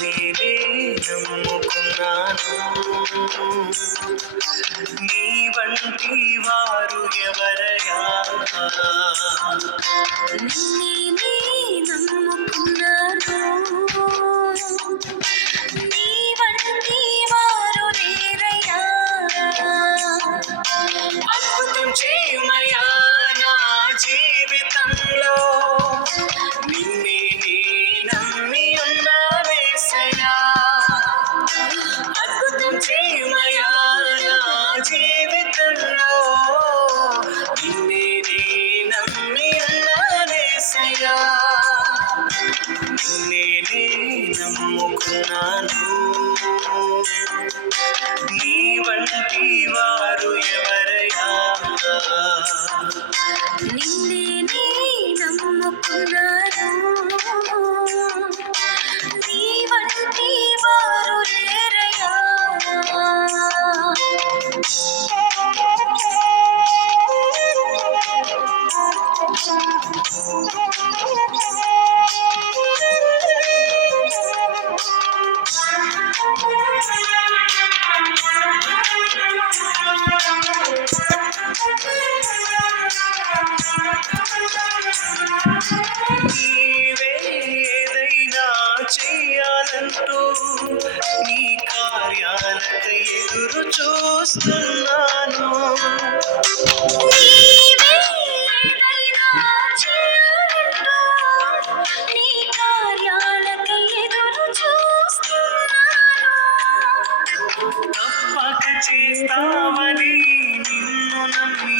నిన్నే నమ్ముకున్నాను, నీ వంటి వారు ఎవరయ్యా? నిన్నే నమ్ముకున్నాను, నీ వంటి వారు లేరయ్యా. అద్భుతం చేయమయ్యా నా జీవితంలో, నిన్నే నమ్మి ఉన్నానేసయ్యా. అద్భుతం చేయమయ్యా నా జీవితంలో, నిన్నే నమ్మి ఉన్నానేసయ్యా. నిన్నే నమ్ముకున్నాను, నీ వంటి వారు ఎవరయ్యా? నిన్నే నమ్ముకున్నాను, నీ వంటి వారు లేరయ్యా. నీవే ఏదైనా చెయ్యాలంటూ నీ కార్యాలకు ఎదురు చూస్తున్నాను. నీవే ఏదైనా చెయ్యాలంటూ నీ కార్యాలకు ఎదురు చూస్తున్నాను. తప్పక చేస్తావని